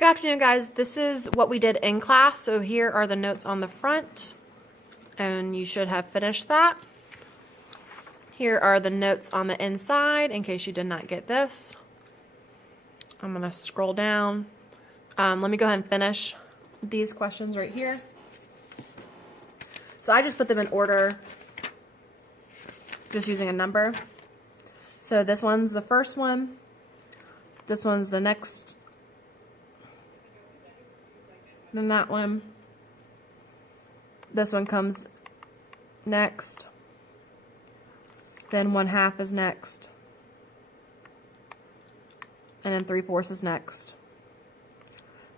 Good afternoon, guys. This is what we did in class. So here are the notes on the front, and you should have finished that. Here are the notes on the inside in case you did not get this. I'm going to scroll down. Let me go ahead and finish these questions right here. So I just put them in order, just using a number. So this one's the first one. This one's the next. Then that one. This one comes next. Then 1/2 is next. And then 3/4 is next.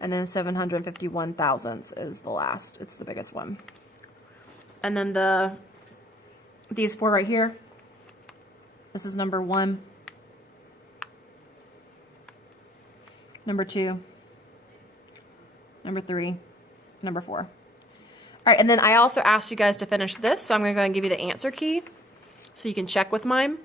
And then 751 thousandths is the last. It's the biggest one. And then these four right here. This is number 1. Number 2. Number 3. Number 4. All right, and then I also asked you guys to finish this, so I'm going to go ahead and give you the answer key so you can check with mine.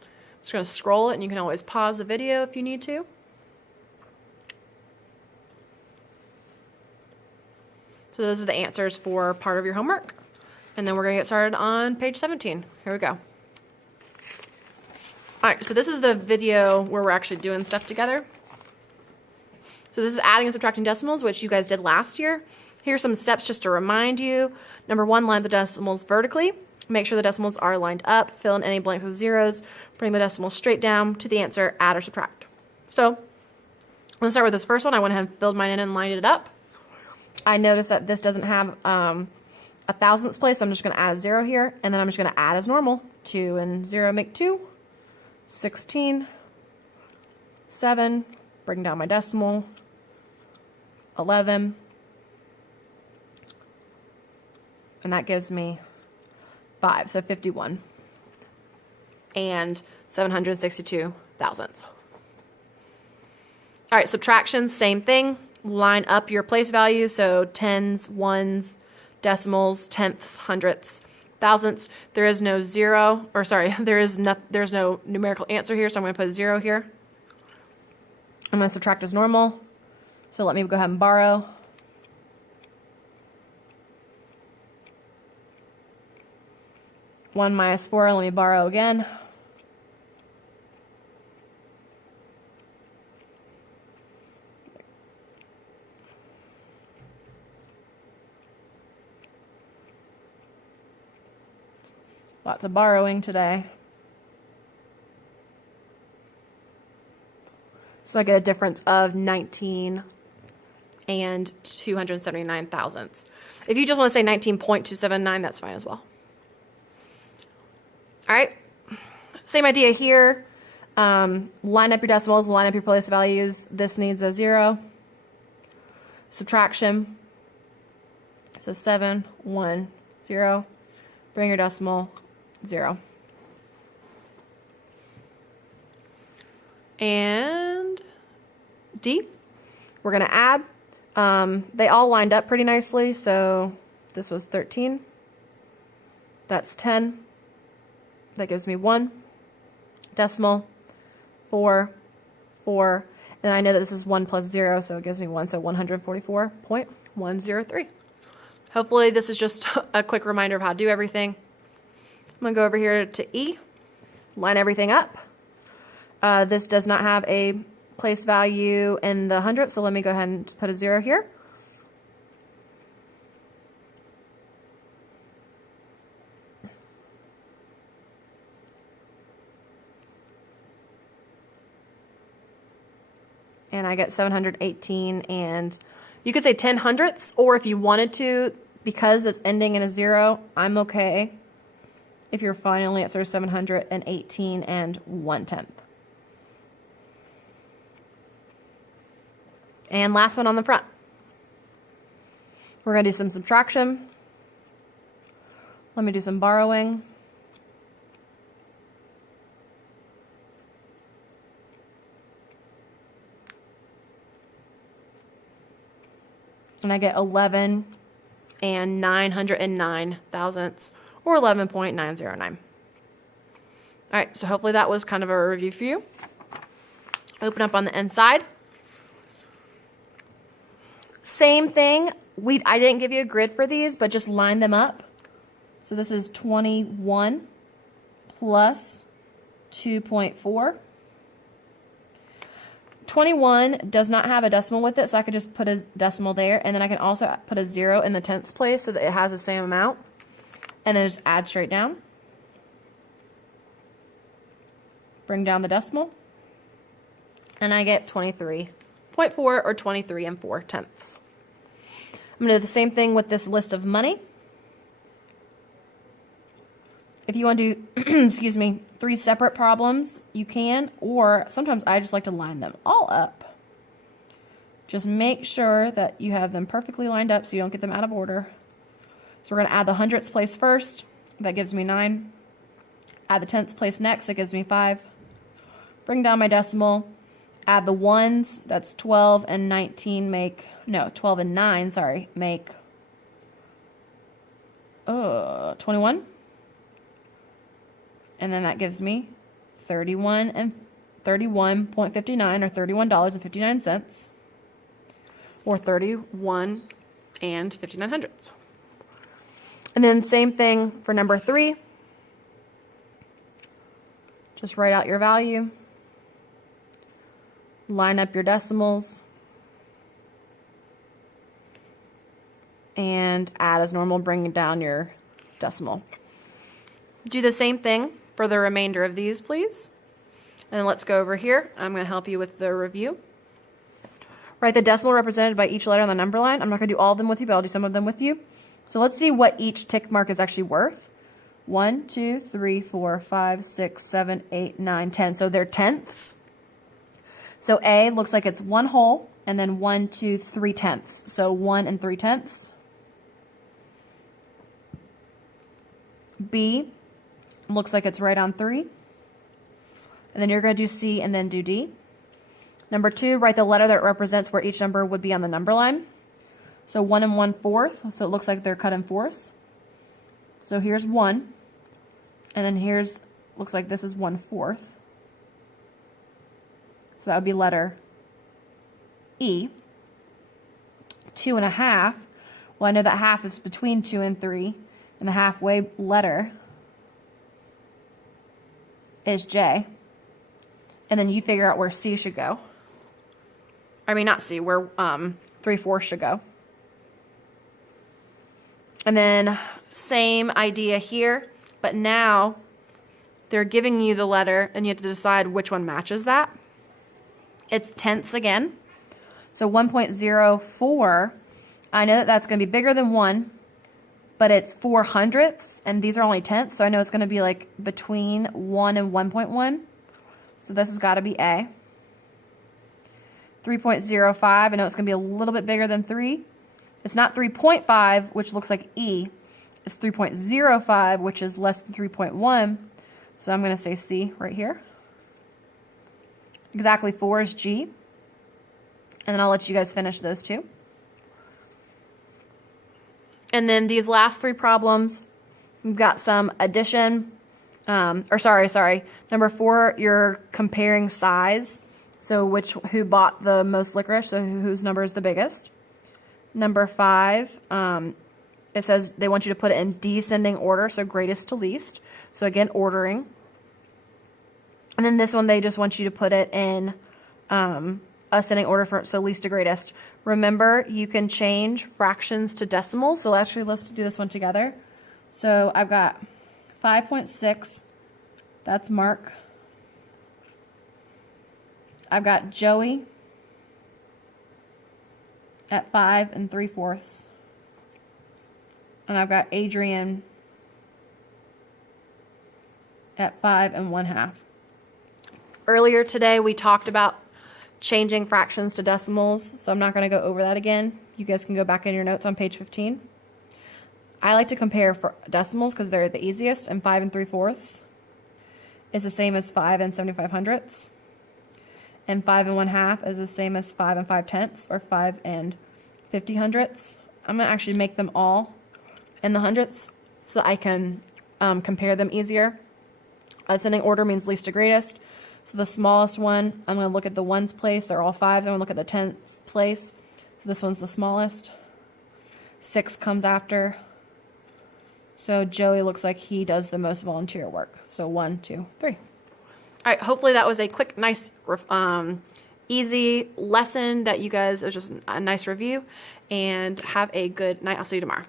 I'm just going to scroll it, and you can always pause the video if you need to. So those are the answers for part of your homework. And then we're going to get started on page 17. Here we go. All right, so this is the video where we're actually doing stuff together. So this is adding and subtracting decimals, which you guys did last year. Here's some steps just to remind you. Number 1, line the decimals vertically. Make sure the decimals are lined up. Fill in any blanks with zeros. Bring the decimals straight down to the answer, add or subtract. So let's start with this first one. I went ahead and filled mine in and lined it up. I noticed that this doesn't have a thousandths place, so I'm just going to add a 0 here, and then I'm just going to add as normal. 2 and 0 make 2. 16. 7. Bring down my decimal. 11. And that gives me 5, so 51. And 762 thousandths. All right, subtractions, same thing. Line up your place values, so tens, ones, decimals, tenths, hundredths, thousandths. There is no there's no numerical answer here, so I'm going to put 0 here. I'm going to subtract as normal. So let me go ahead and borrow. One minus 4, let me borrow again. Lots of borrowing today. So I get a difference of 19 and 279 thousandths. If you just want to say 19.279, that's fine as well. All right, same idea here. Line up your decimals, line up your place values. This needs a 0. Subtraction. So 7, 1, 0. Bring your decimal, 0. And D, we're going to add. They all lined up pretty nicely, so this was 13. That's 10. That gives me 1. Decimal, 4, 4. And I know that this is 1 plus 0, so it gives me 1, so 144.103. Hopefully this is just a quick reminder of how to do everything. I'm going to go over here to E, line everything up. This does not have a place value in the hundredths, so let me go ahead and put a 0 here. And I get 718, and you could say 10 hundredths, or if you wanted to, because it's ending in a 0, I'm okay if your final answer is 718 and 1/10. And last one on the front. We're going to do some subtraction. Let me do some borrowing. And I get 11 and 909 thousandths, or 11.909. All right, so hopefully that was kind of a review for you. Open up on the inside. Same thing. I didn't give you a grid for these, but just line them up. So this is 21 plus 2.4. 21 does not have a decimal with it, so I could just put a decimal there, and then I can also put a 0 in the tenths place so that it has the same amount, and then just add straight down. Bring down the decimal, and I get 23.4 or 23 and 4 tenths. I'm going to do the same thing with this list of money. If you want to do, excuse me, 3 separate problems, you can, or sometimes I just like to line them all up. Just make sure that you have them perfectly lined up so you don't get them out of order. So we're going to add the hundredths place first. That gives me 9. Add the tenths place next. That gives me 5. Bring down my decimal. Add the ones. That's 12 and 19 make, no, 12 and 9, sorry, make 21. And then that gives me 31 and 31.59 or $31.59 or 31 and 59 hundredths. And then same thing for number 3. Just write out your value. Line up your decimals. And add as normal, bring down your decimal. Do the same thing for the remainder of these, please. And then let's go over here. I'm going to help you with the review. Write the decimal represented by each letter on the number line. I'm not going to do all of them with you, but I'll do some of them with you. So let's see what each tick mark is actually worth. 1, 2, 3, 4, 5, 6, 7, 8, 9, 10. So they're tenths. So A looks like it's 1 whole, and then 1, 2, 3 tenths. So 1 and 3 tenths. B looks like it's right on 3. And then you're going to do C and then do D. Number 2, write the letter that represents where each number would be on the number line. So 1 and 1/4, so it looks like they're cut in fourths. So here's 1, and then here's, looks like this is 1/4. So that would be letter E. 2 1/2, well I know that half is between 2 and 3, and the halfway letter is J. And then you figure out where C should go. I mean, not C, where 3/4 should go. And then same idea here, but now they're giving you the letter and you have to decide which one matches that. It's tenths again. So 1.04, I know that that's going to be bigger than 1, but it's 4 hundredths, and these are only tenths, so I know it's going to be like between 1 and 1.1. So this has got to be A. 3.05, I know it's going to be a little bit bigger than 3. It's not 3.5, which looks like E. It's 3.05, which is less than 3.1. So I'm going to say C right here. Exactly 4 is G. And then I'll let you guys finish those two. And then these last 3 problems, we've got some addition. Number 4, you're comparing size. So who bought the most licorice, so whose number is the biggest. Number 5, it says they want you to put it in descending order, so greatest to least. So again, ordering. And then this one, they just want you to put it in ascending order, so least to greatest. Remember, you can change fractions to decimals. So actually, let's do this one together. So I've got 5.6. That's Mark. I've got Joey at 5 3/4. And I've got Adrian at 5 1/2. Earlier today, we talked about changing fractions to decimals, so I'm not going to go over that again. You guys can go back in your notes on page 15. I like to compare for decimals because they're the easiest, and 5 3/4 is the same as 5 75 hundredths. And 5 1/2 is the same as 5 5 tenths, or 5 50 hundredths. I'm going to actually make them all in the hundredths so I can compare them easier. Ascending order means least to greatest. So the smallest one, I'm going to look at the ones place. They're all 5s. I'm going to look at the tenths place. So this one's the smallest. 6 comes after. So Joey looks like he does the most volunteer work. So 1, 2, 3. All right, hopefully that was a quick, nice, easy lesson that you guys, it was just a nice review. And have a good night. I'll see you tomorrow.